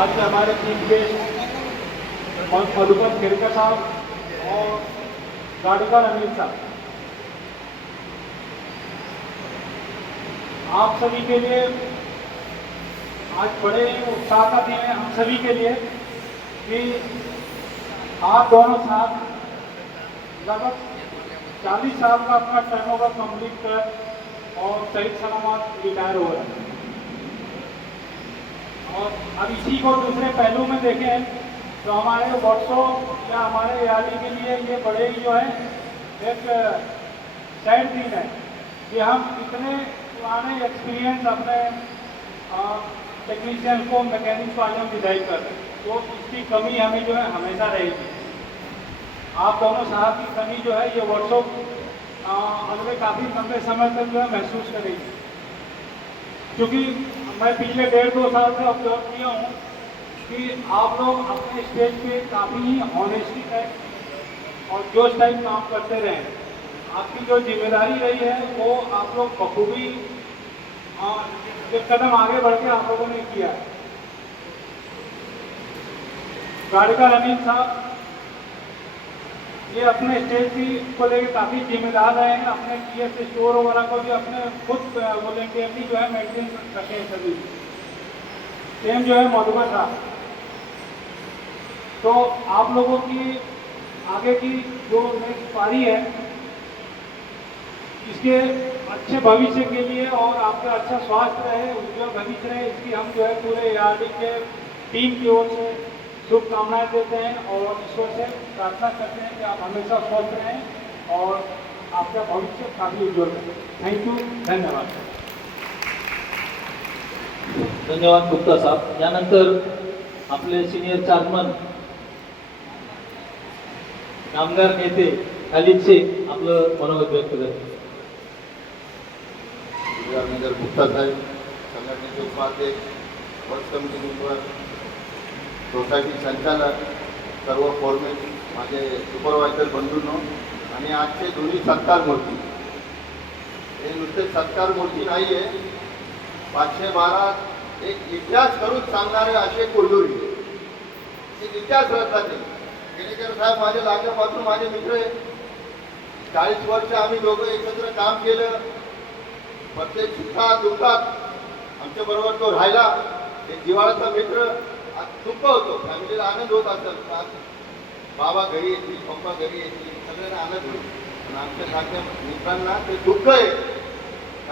आज हमारे chief guest Madhukar खेरकर साहब और गाड़ीकर अनिल साहब, आप सभी के लिए आज बड़े उत्साह का दिन है हम सभी के लिए कि आप दोनों साथ लगभग 40 साल का अपना टर्नओवर कंप्लीट कर और सही सलामत रिटायर हो रहे हैं। और अब इसी को दूसरे पहलू में देखें तो हमारे वर्कशॉप या हमारे यारी के लिए ये बड़े ही जो है एक सैड दिन है कि हम इतने पुराने एक्सपीरियंस अपने टेक्नीशियन को मैकेनिक्स को आज हम डिजाइन कर रहे हैं, तो इसकी कमी हमें जो है हमेशा रहेगी। आप दोनों साहब की कमी जो है ये वर्कशॉप अगले काफ़ी लंबे समय तक जो है महसूस करेगी, क्योंकि मैं पिछले 1.5-2 साल से ऑब्जर्व किया हूँ कि आप लोग अपने स्टेज पे काफ़ी ही ऑनेस्टी टाइप और जोश टाइप काम करते रहे। आपकी जो जिम्मेदारी रही है वो आप लोग बखूबी एक कदम आगे बढ़ के आप लोगों ने किया है। गाड़ीकर अनिल साहब ये अपने स्टेज की को लेकर काफ़ी जिम्मेदार रहे हैं, अपने टीएस स्टोर वगैरह को भी अपने खुद वॉलेंटियरली जो है मेंटेन करते हैं सभी। सेम जो है मधुकर साहब, तो आप लोगों की आगे की जो नेक्स्ट पारी है इसके अच्छे भविष्य के लिए और आपका अच्छा स्वास्थ्य रहे, उज्जवल भविष्य रहे, इसकी हम जो है पूरे ARD के टीम की ओर से शुभकामनाएं देते हैं और ईश्वर से प्रार्थना करते हैं कि आप हमेशा स्वस्थ रहें और आपका भविष्य काफ़ी उज्जवल रहे। थैंक यू, धन्यवाद। धन्यवाद गुप्ता साहब। यानंतर आपले सिनियर चार्जमन कामगार नेते खालिद शेख आपलं मनोगत व्यक्त करतील। नगर गुप्ता साहेब, संघटनेचे उपाध्यक्ष, वर्क कमिटी मेंबर, सोसायटी संचालक, सर्व फोरमेन, माझे सुपरवायझर बंधूंनो आणि आजचे दोन्ही सत्कार मूर्ती, हे नुसते सत्कार मूर्ती नाही आहे, 512 एक इतिहास करून सांगणारे असे कोल्हूरी, एक इतिहास रचतात. केलेकर साहेब माझे लागल्यापासून माझे मित्र आहे. 40 वर्ष आम्ही दोघं एकत्र काम केलं. प्रत्येक सुखात दुःखात आमच्या बरोबर तो राहिला. एक जिव्हाळ्याचा मित्र. दुःख होतो, फॅमिलीला आनंद होत असेल, बाबा घरी येतील, पप्पा घरी येतील, सगळ्यांना आनंद होईल. पण आमच्यासारख्या मित्रांना ते दुःख आहे.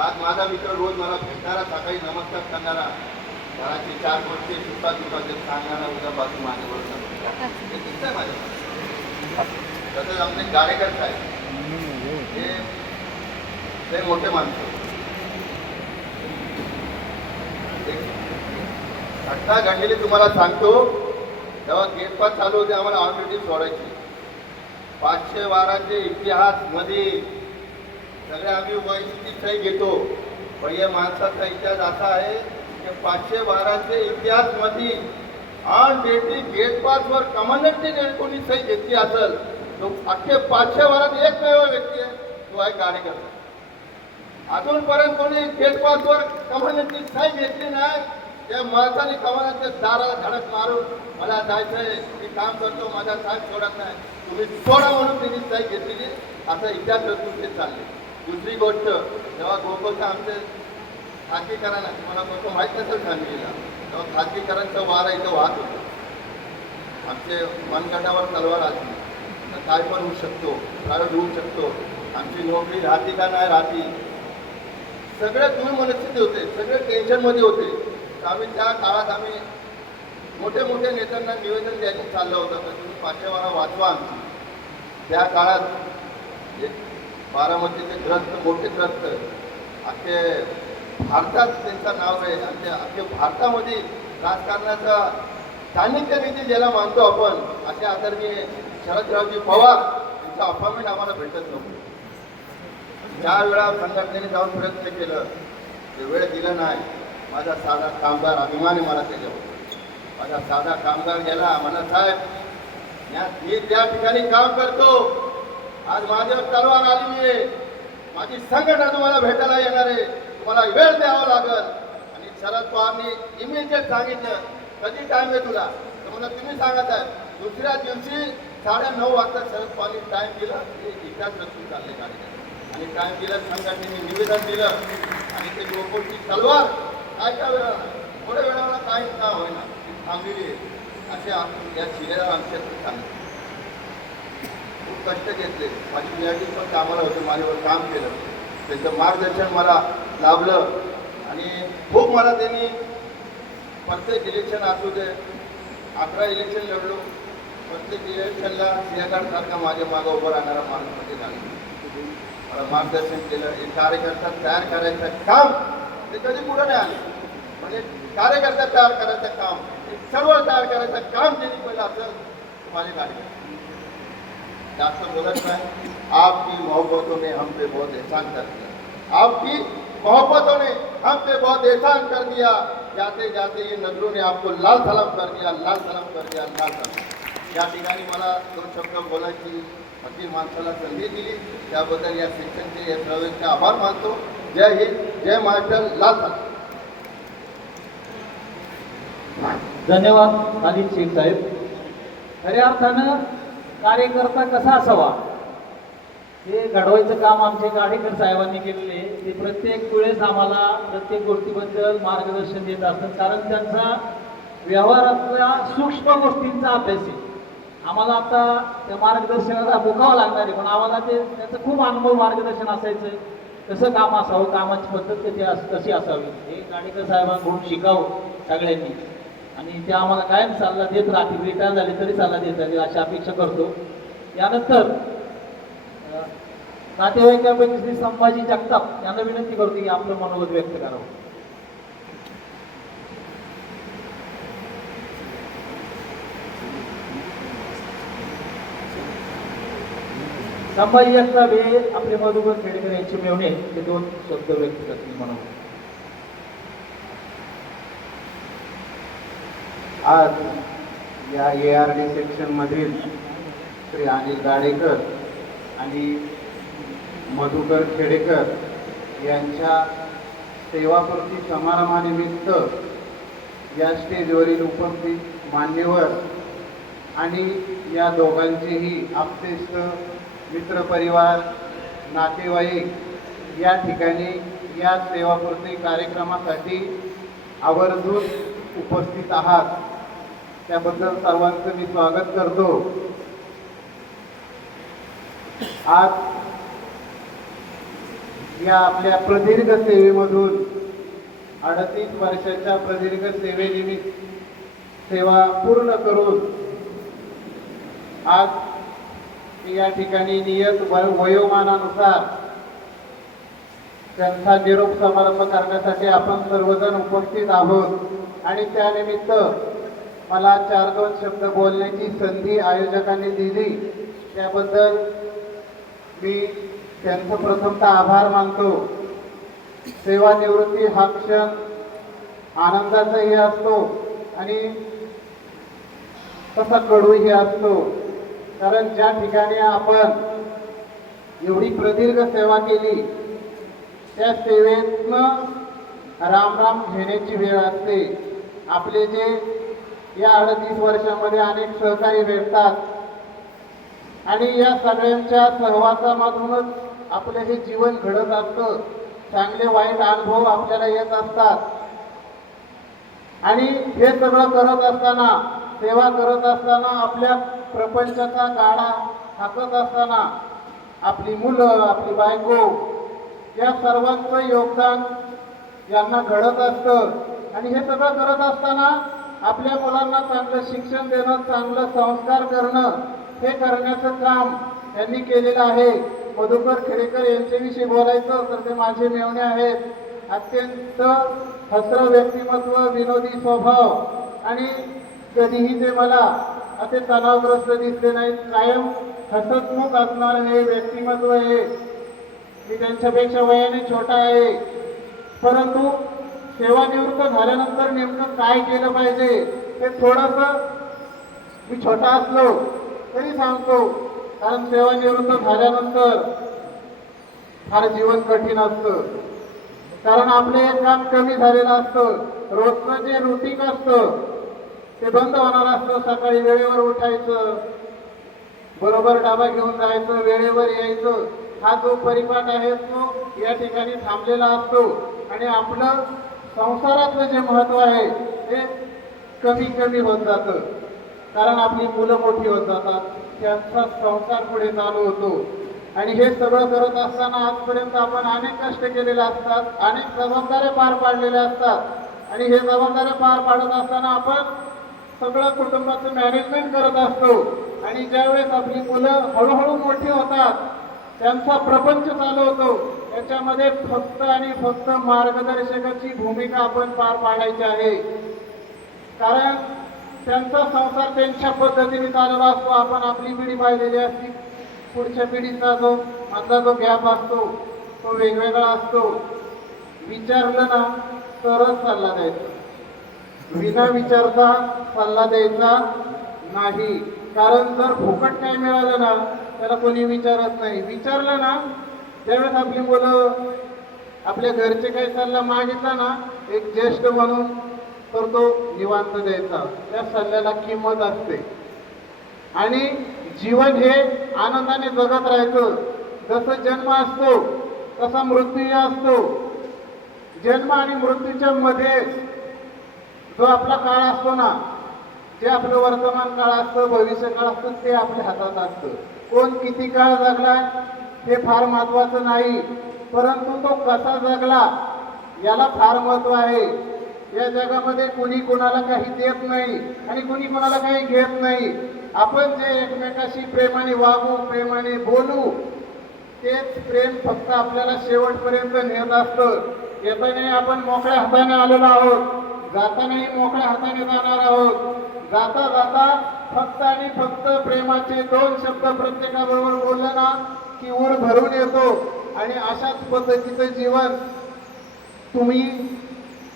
आज माझा मित्र रोज मला भेटणारा, सकाळी नमस्कार करणारा, घराचे 4 वर्षे सुखात दुःखात सांगणारा, उद्यापासून माझ्याबरोबर हे दिसतंय माझ्या. तसंच आमचे गाडेकर साहेब हे मोठे माणसं. घटना घडलेली तुम्हाला सांगतो. तेव्हा गेट पास चालू होते, आम्हाला ऑलरेडी सोडायची. 512चे इतिहास मध्ये सगळे आम्ही वैयक्तिक सही घेतो, पण या माणसाचा इतिहास असा आहे की 512चे इतिहास मध्ये ऑन डेटी गेट पासवर कमांडंटने कोणी सही घेतली असेल तो अख्खे 512 एकमेव व्यक्ती आहे, तो आहे गाडेकर. अजूनपर्यंत कोणी गेट पासवर कमांडंटची सही घेतली नाही. त्या माणसाने कमानाच्या दाराला धडक मारून मला जायचंय, मी काम करतो, माझा साथ सोडत नाही, तुम्ही सोडा म्हणून त्यांनी सही घेतलेली, असा इतिहास रचून ते चालले. दुसरी गोष्ट, जेव्हा गोकुळचं आमचे खाजगीकरण, तुम्हाला गोकुळ माहीत नसेल फॅमिलीला, तेव्हा खाजगीकरणचं वारा इथं वाहत होतं. आमचे मनगटावर तलवार आली तर काय पण होऊ शकतो, प्रायव्हेट होऊ शकतो, आमची नोकरी राहते का नाही राहती, सगळे तुम्ही मनस्थिती होते, सगळे टेन्शनमध्ये होते. आम्ही त्या काळात आम्ही मोठे मोठे नेत्यांना निवेदन द्यायचं चाललं होतं तर तुम्ही 512 वाचवा आमची. त्या काळात एक बारामतीचे ग्रस्त, मोठे ग्रस्त, अख्खे भारतात त्यांचं नाव आहे आणि त्या अख्खे भारतामध्ये राजकारणाचा सान्निध्य निधी ज्याला मानतो आपण, असे आदरणीय शरदरावजी पवार यांचं अपॉइंटमेंट आम्हाला भेटत नव्हतं. 4 वेळा संघटनेने जाऊन प्रयत्न केलं, ते वेळ दिलं नाही. माझा साधा कामगार, अभिमान आहे मला त्याच्यावर, माझा साधा कामगार गेला, म्हणा साहेब मी त्या ठिकाणी काम करतो, आज माझ्यावर तलवार आलेली आहे, माझी संघटना तुम्हाला भेटायला येणार आहे, तुम्हाला वेळ द्यावा लागेल. आणि शरद पवारनी इमिजिएट सांगितलं कधी टाइम आहे तुला? तर म्हणलं तुम्ही सांगत आहे. दुसऱ्या दिवशी 9:30 वाजता शरद पवारनी टाइम दिला. ते इतिहास रचून चालले कार्यक्रम आणि टाइम दिलं, संघटनेने निवेदन दिलं आणि ते गोकुळची तलवार काय वेळा थोड्या वेळाला काय का होईना थांबलेली आहे. असे या शिलेला आमच्या सांगितलं. खूप कष्ट घेतले. माझी पीएचडी पण कामाला होते, माझ्यावर काम केलं, त्यांचं मार्गदर्शन मला लाभलं आणि खूप मला त्यांनी प्रत्येक इलेक्शन असू दे, 11 इलेक्शन लढलो, प्रत्येक इलेक्शनला सिंहगडसारखा माझ्या मागं उभं राहणारा माणूस मध्ये झाला. मला मार्गदर्शन केलं. एक कार्यकर्ता तयार करायचं काम ते कधी पुढं नाही आले. म्हणजे कार्यकर्ता तयार करायचं काम, सर्व तयार करायचं काम त्यांनी पहिलं आपलं माझे कार्यकर्ते. जास्त बोलत नाही. आपकी मोहब्बतों ने हम पे बहुत एहसान कर दिया, आपकी मोहब्बतों ने हम पे बहुत एहसान कर दिया. जाते जाते ये नजरों ने आपको लाल सलाम कर दिया, लाल सलाम कर दिया, लाल सलाम. या ठिकाणी मला 2 शब्द बोलायची अति माणसाला संधी दिली त्याबद्दल या शिक्षणचे या सर्वांचे आभार मानतो. जय हिंद, जय महाराष्ट्र, लाल सलाम. धन्यवाद खालिद शेख साहेब. खऱ्या अर्थानं कार्यकर्ता कसा असावा हे घडवायचं काम आमचे गाडेकर साहेबांनी केलेले आहे. ते प्रत्येक वेळेस आम्हाला प्रत्येक गोष्टीबद्दल मार्गदर्शन देत असतात, कारण त्यांचा व्यवहारातल्या सूक्ष्म गोष्टींचा अभ्यास आहे. आम्हाला आता त्या मार्गदर्शनाला मुकावं लागणार आहे, पण आम्हाला त्याचं खूप अनुभव मार्गदर्शन असायचं. कसं काम असावं, कामाची पद्धत कशी असावी हे गाडेकर साहेबांकडून शिकावं सगळ्यांनी, आणि ते आम्हाला कायम सल्ला देत राहतील. रिटायर झाले तरी सल्ला देत राहतील अशी अपेक्षा करतो. यानंतर नातेवाईकांपैकी श्री संभाजी जगताप यांना विनंती करतो की आपलं मनोगत व्यक्त करावं. संभाजी जगताप हे आपले मधुकर खेडेकर यांचे मेवणे, ते 2 शब्द व्यक्त करतील मनोगत. आज या ARD सेक्शनमधील श्री अनिल गाडेकर आणि मधुकर खेडेकर यांच्या सेवापूर्ती समारंभानिमित्त या स्टेजवरील उपस्थित मान्यवर आणि या दोघांचेही आप्तेष्ट मित्रपरिवार नातेवाईक या ठिकाणी या सेवापूर्ती कार्यक्रमासाठी आवर्जून उपस्थित आहात, त्याबद्दल सर्वांचं मी स्वागत करतो. आज या आपल्या प्रदीर्घ सेवेमधून 38 वर्षाच्या प्रदीर्घ सेवेनिमित्त सेवा पूर्ण करून आज या ठिकाणी नियत वयोमानानुसार त्यांचा निरोप समारंभ करण्यासाठी आपण सर्वजण उपस्थित आहोत. आणि त्यानिमित्त मला 4-2 शब्द बोलण्याची संधी आयोजकांनी दिली, त्याबद्दल मी त्यांचं प्रथमतः आभार मानतो. सेवानिवृत्ती हा क्षण आनंदाचाही असतो आणि तसा कडूही असतो, कारण ज्या ठिकाणी आपण एवढी प्रदीर्घ सेवा केली त्या सेवेतनं राम घेण्याची वेळ असते. आपले जे या 38 वर्षामध्ये अनेक सहकारी भेटतात आणि या सगळ्यांच्या सहवासामधूनच आपले हे जीवन घडत असतं. चांगले वाईट अनुभव आपल्याला येत असतात आणि हे सगळं करत असताना, सेवा करत असताना, आपल्या प्रपंचाचा गाडा हाकत असताना आपली मुलं, आपली बायको या सर्वांचं योगदान यांना घडत असतं. आणि हे सगळं करत असताना आपल्या मुलांना चांगलं शिक्षण देणं, चांगलं संस्कार करणं, हे करण्याचं काम त्यांनी केलेलं आहे. मधुकर खेडेकर यांच्याविषयी बोलायचं तर ते माझे मेवणे आहेत. अत्यंत हसरं व्यक्तिमत्व, विनोदी स्वभाव आणि कधीही ते मला असे तणावग्रस्त दिसले नाहीत. कायम हसतमुख असणारं हे व्यक्तिमत्व आहे. मी त्यांच्यापेक्षा वयाने छोटा आहे, परंतु सेवानिवृत्त झाल्यानंतर नेमकं काय केलं पाहिजे ते थोडंसं मी छोटा असलो तरी सांगतो, कारण सेवानिवृत्त झाल्यानंतर फार जीवन कठीण असतं. कारण आपले एक काम कमी झालेलं असतं. रोजचं जे रुटीन असतं ते बंद होणार असतं. सकाळी वेळेवर उठायचं, बरोबर डबा घेऊन जायचं, वेळेवर यायचं. हा जो परिपाठ आहे तो या ठिकाणी थांबलेला असतो आणि आपलं संसारातलं जे महत्व आहे ते कमी कमी होत जातं. कारण आपली मुलं मोठी होत जातात, त्यांचा संसार पुढे चालू होतो. आणि हे सगळं करत असताना आजपर्यंत आपण अनेक कष्ट केलेले असतात, अनेक जबाबदाऱ्या पार पाडलेल्या असतात आणि हे जबाबदाऱ्या पार पाडत असताना आपण सगळं कुटुंबाचं मॅनेजमेंट करत असतो. आणि ज्यावेळेस आपली मुलं हळूहळू मोठी होतात, त्यांचा प्रपंच चालू होतो, त्याच्यामध्ये फक्त आणि फक्त मार्गदर्शकाची भूमिका आपण पार पाडायची आहे. कारण त्यांचा संसार त्यांच्या पद्धतीने चालत असतो. आपण आपली पिढी पाहिलेली असती, पुढच्या पिढीचा जो मधला जो गॅप असतो तो वेगवेगळा असतो. विचारलं ना तरच सल्ला द्यायचा, विना विचारता सल्ला द्यायचा नाही. कारण जर फुकट काय मिळालं ना त्याला कोणी विचारत नाही. विचारलं ना त्यावेळेस आपली मुलं आपल्या घरचे काही सल्ला मागितला ना, एक ज्येष्ठ म्हणून तर तो निवांत द्यायचा. त्या सल्ल्याला किंमत असते. आणि जीवन हे आनंदाने जगत राहायचं. जसं जन्म असतो तसा मृत्यू असतो. जन्म आणि मृत्यूच्या मध्ये जो आपला काळ असतो ना, जे आपलं वर्तमान काळ असतं, भविष्य काळ असतं, ते आपल्या हातात असतं. कोण किती काळ जगलाय हे फार महत्वाचं नाही, परंतु तो कसा जगला याला फार महत्व आहे. या जगामध्ये कुणी कोणाला काही देत नाही आणि कुणी कोणाला काही घेत नाही. आपण जे एकमेकाशी प्रेमाने वागू, प्रेमाने बोलू, तेच प्रेम फक्त आपल्याला शेवटपर्यंत नेत असतं. येताना आपण मोकळ्या हाताने आलेलो आहोत, जातानाही मोकळ्या हाताने जाणार आहोत. जाता जाता फक्त आणि फक्त प्रेमाचे 2 शब्द प्रत्येकाबरोबर बोललं ना की ऊर भरून येतो. आणि अशाच पद्धतीचं जीवन तुम्ही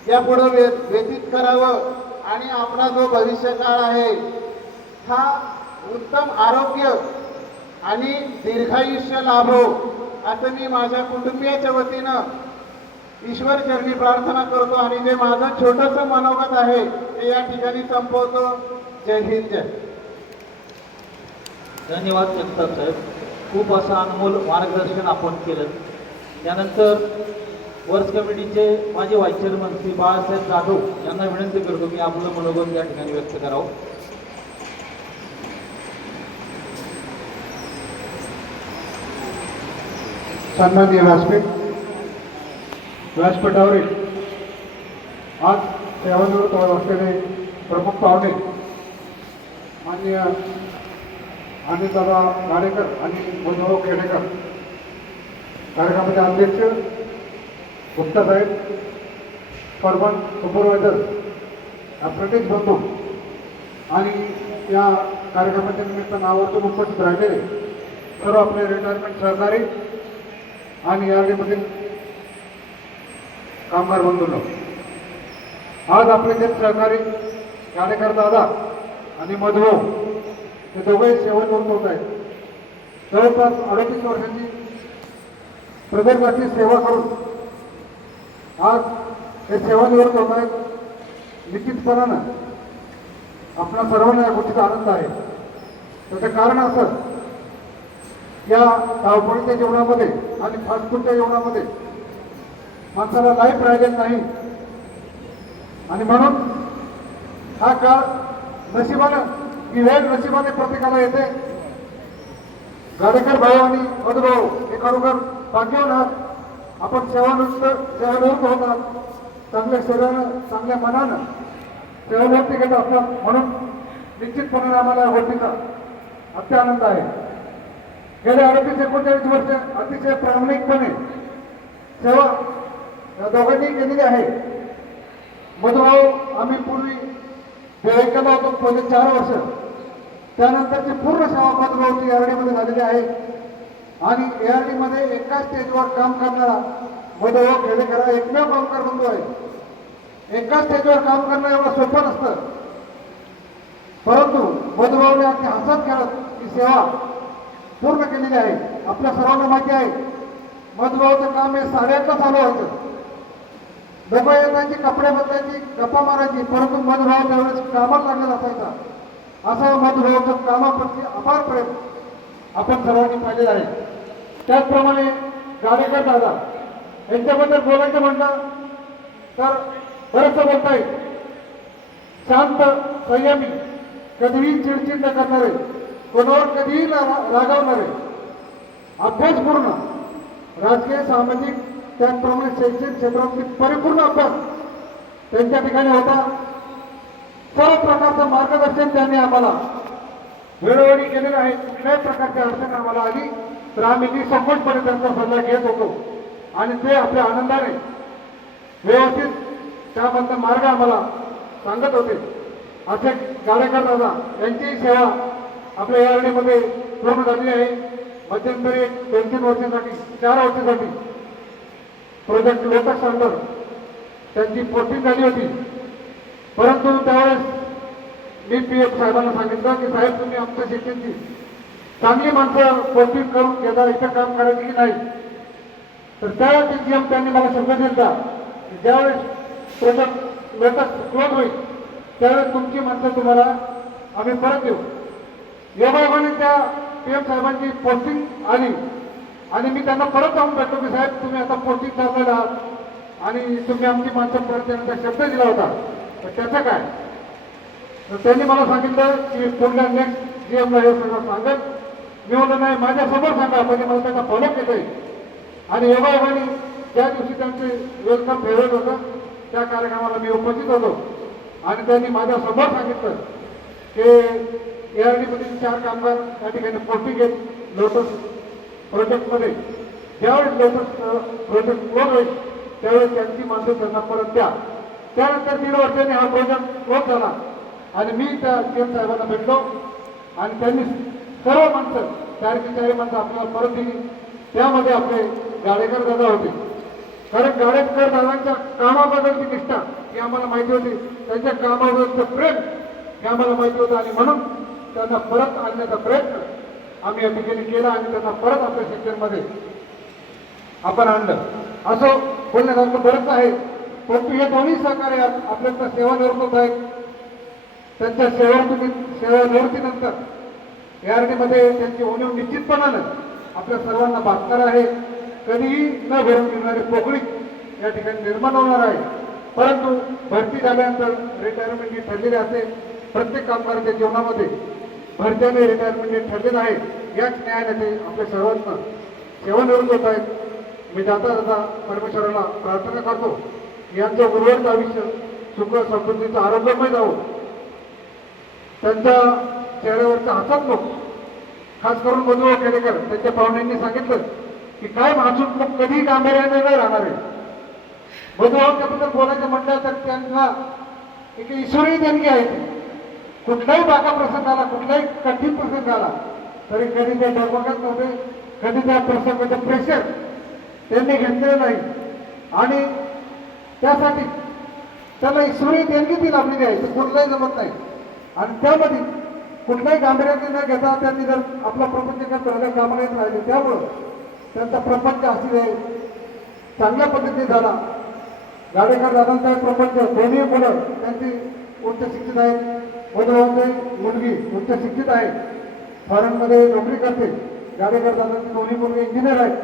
यापुढे व्यतीत करावं आणि आपला जो भविष्यकाळ आहे हा उत्तम आरोग्य आणि दीर्घायुष्य लाभो असं मी माझ्या कुटुंबियाच्या वतीनं ईश्वर चरणी प्रार्थना करतो. आणि जे माझं छोटंसं मनोगत आहे ते या ठिकाणी संपवतो. जय हिंद, जय. धन्यवाद जगताप साहेब, खूप असं अनमोल मार्गदर्शन आपण केलं. त्यानंतर वर्ष कमिटीचे माजी व्हाईस चेअरमन श्री बाळासाहेब जाधव यांना विनंती करतो की आपलं मनोगत या ठिकाणी व्यक्त करावं. सन्माननीय व्यासपीठ, व्यासपीठावरील आज सेवानिवृत्त होत असलेले प्रमुख पाहुणे माननीय अनिलदादा गाडेकर आणि मधुभाऊ खेडेकर, कार्यक्रमाचे अध्यक्ष गुप्ता साहेब, परमन सुपरवायझर, अप्रेंटिस बंधू आणि या कार्यक्रमाच्या निमित्तानं आवर्जून उपस्थित राहिलेले सर्व आपले रिटायरमेंट सहकारी आणि यादीमधील कामगार बंधूंनो, आज आपले जे सहकारी गाडेकर दादा आणि मधुभाऊ हे दोघेही सेवानिवृत्त होत आहेत. जवळपास 38 वर्षांची प्रदीर्घाची सेवा करून आज हे सेवानिवृत्त होत आहेत. निश्चितपणानं आपल्या सर्वांना या गोष्टीचा आनंद आहे. त्याचं कारण असं, या धावपळीच्या जीवनामध्ये आणि फास्टफूडच्या जीवनामध्ये माणसाला लाईफ राहिलेलं नाही. आणि म्हणून हा काळ नशिबानं, ही वेळ नशिबाने प्रत्येकाला येते. गाडेकर भाऊ आणि मधुभाऊ हे खरोखर भाग्यवान आहात. आपण सेवानिवृत्त होतात, चांगल्या शरीरानं, चांगल्या मनानं सेवानिवृत्ती घेत असतात. म्हणून निश्चितपणे आम्हाला या गोष्टीचा अत्यानंद आहे. गेले 38-39 वर्ष अतिशय प्रामाणिकपणे सेवा या दोघांनी केलेली आहे. मधुभाऊ आम्ही पूर्वी बेळगावला होतो पहिले 4 वर्ष, त्यानंतरची पूर्ण सेवा मधुभाऊची ARD झालेली आहे. आणि ARD मध्ये एकाच स्टेजवर काम करणारा मधुभाऊ खेडेकर एकमेव कामगार बंधू आहे. एकाच स्टेजवर काम करणं एवढं सोपं नसतं, परंतु मधुभाऊने अगदी हसत खेळत ही सेवा पूर्ण केलेली आहे. आपल्या सर्वांना माहिती आहे मधुभाऊचं काम हे 8:30ला चालू व्हायचं. लोक येताची कपडे बदलायची गप्पा मारायची, परंतु मधुभाव त्यावेळेस कामाला लागलेला असायचा. असं मधुभावाचं कामाप्रती अपार प्रेम आपण सर्वांनी पाहिलेलं आहे. त्याचप्रमाणे गाडेकर दादा यांच्याबद्दल बोलायचं म्हटलं तर बरंचसं बोलता येईल. शांत, संयमी, कधीही चिडचिड न करणारे, कोणावर कधीही रागावणारे, अभ्यासपूर्ण, राजकीय, सामाजिक, त्याचप्रमाणे शैक्षणिक क्षेत्रातील परिपूर्ण अभ्यास त्यांच्या ठिकाणी होता. सर्व प्रकारचं मार्गदर्शन त्यांनी आम्हाला वेळोवेळी केलेलं आहे. कुठल्याही प्रकारची अडचण आम्हाला आली तर आम्ही निसंकोचपणे त्यांचा सल्ला घेत होतो आणि ते आपल्या आनंदाने व्यवस्थित त्यामधला मार्ग आम्हाला सांगत होते. असे गाडेकर दादा यांचीही सेवा आपल्या यार्डीमध्ये पूर्ण झाली आहे. मध्यंतरी 2-3 वर्षासाठी, 4 वर्षासाठी प्रोजेक्ट लोटस अंडर त्यांची पोस्टिंग झाली होती. परंतु त्यावेळेस मी PM साहेबांना सांगितलं की साहेब, तुम्ही आमच्या शिक्षणची चांगली माणसं पोस्टिंग करून घेता, इथं काम करायची की नाही. तर त्यावेळेस त्यांनी मला शब्द दिला की ज्यावेळेस प्रोजेक्ट लोटस क्लोज होईल त्यावेळेस तुमची माणसं तुम्हाला आम्ही परत देऊ. योगायोगाने त्या PM साहेबांची पोस्टिंग आली आणि मी त्यांना परत जाऊन भेटलो की साहेब, तुम्ही आता पोस्टिंग चाललेला आहात आणि तुम्ही आमची माणसं परत देण्याचा शब्द दिला होता, तर त्याचं काय. तर त्यांनी मला सांगितलं की पुढल्या नेक्स्ट GMला हे सगळं सांगेल. मी म्हणलं नाही, माझ्यासमोर सांगा, म्हणजे मला त्यांना फॉलो केलंय. आणि योगायोगाने ज्या दिवशी त्यांचे वेलकम फेअरवेल होतं त्या कार्यक्रमाला मी उपस्थित होतो आणि त्यांनी माझ्यासमोर सांगितलं की ARD मधील 4 कामगार त्या ठिकाणी पोस्टिंग घेत लोटस प्रोजेक्टमध्ये. ज्यावेळेस लोटस प्रोजेक्ट क्लोज होईल त्यावेळेस त्यांची माणसं त्यांना परत द्या. त्यानंतर 3 वर्षांनी हा प्रोजेक्ट क्लोज झाला आणि मी त्या CM साहेबांना भेटलो आणि त्यांनी सर्व माणसं 4 माणसं आपल्याला परत दिली. त्यामध्ये आपले गाडेकर दादा होते. कारण गाडेकर दादांच्या कामाबद्दलची निष्ठा ही आम्हाला माहिती होती, त्यांच्या कामाबद्दलचं प्रेम हे आम्हाला माहिती होतं आणि म्हणून त्यांना परत आणण्याचा प्रयत्न आम्ही या ठिकाणी केला आणि त्यांना परत आपल्या सेक्टरमध्ये आपण आणलं. असं बोलण्यासारखं बरंच आहे. परंतु हे दोन्ही सहकार्य आपल्याला सेवानिवृत्त आहेत. त्यांच्या सेवानिवृत्तीनंतर ARDमध्ये त्यांची उणीव निश्चितपणानं आपल्या सर्वांना भासणार आहे. कधीही न भरून निघणारी पोकळी या ठिकाणी निर्माण होणार आहे. परंतु भरती झाल्यानंतर रिटायरमेंट ही ठरलेली असते. प्रत्येक कामगाराच्या जीवनामध्ये भरती आणि रिटायरमेंट हे ठरलेलं आहे. याच न्यायाने ते आपल्या सर्वांना सेवानिवृत्त होत आहेत. मी जाता जाता परमेश्वराला प्रार्थना करतो यांचं उर्वरित आयुष्य सुख समृद्धीचं आरोग्यमय जावं. त्यांच्या चेहऱ्यावरचा हसतमुख, खास करून मधुभाऊ केलेकर त्यांच्या पाहुण्यांनी सांगितलं की काय हसतमुख कधी गांभीर्याने न राहणार आहे. मधुभाऊच्याबद्दल बोलायचं म्हटलं तर त्यांना एक ईश्वरी देणगी आहे. कुठलाही बाका प्रसंग आला, कुठलाही कठीण प्रसंग आला तरी कधी ते डगमगत नव्हते, कधी त्या प्रसंगाचं प्रेशर त्यांनी घेतलेलं नाही आणि त्यासाठी त्याला ईश्वरी देणगी ती लाभलेली आहे. ते कुठलाही जमत नाही आणि त्यामध्ये कुठल्याही गांभीर्याने न घेता त्यांनी जर आपला प्रपंच करत राहिला, कामाला येत राहिले, त्यामुळं त्यांचा प्रपंच अशी चांगल्या पद्धतीने झाला. गाडेकर दादांचा प्रपंच दोन्ही मुलं त्यांची उच्च शिक्षित आहेत. मधुभाऊची मुलगी उच्च शिक्षित आहे, फॉरेनमध्ये नोकरी करते. गाडेकर दादांची दोन्ही मुलगी इंजिनियर आहेत.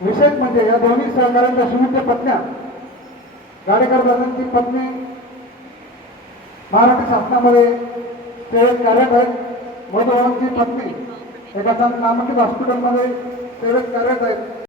विशेष म्हणजे या दोन्ही सहकार्यांच्या सुविद्य पत्न्या, गाडेकर दादांची पत्नी महाराष्ट्र शासनामध्ये सेवेत कार्यरत आहेत. मधुभाऊंची पत्नी एका नामांकित हॉस्पिटलमध्ये सेवेत कार्यरत आहेत.